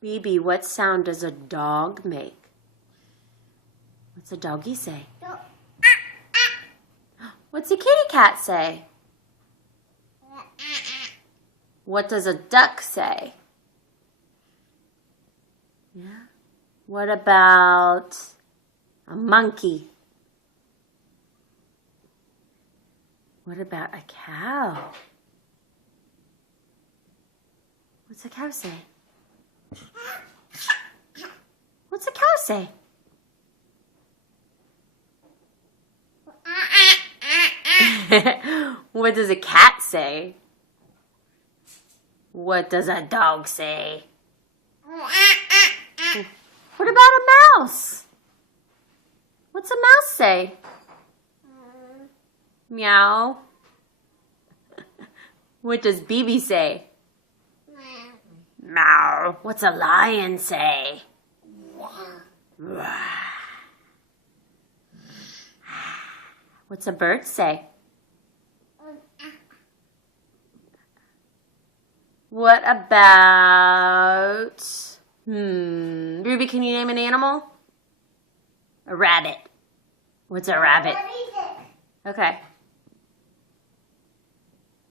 Bebe, what sound does a dog make? What's a doggy say? What's a kitty cat say? What does a duck say? Yeah. What about a monkey? What about a cow? What's a cow say? What's a cow say? What does a cat say? What does a dog say? What about a mouse? What's a mouse say? Meow. What does Bebe say? Meow. What's a lion say? What's a bird say? What about... Ruby, can you name an animal? A rabbit. What's a rabbit? Okay.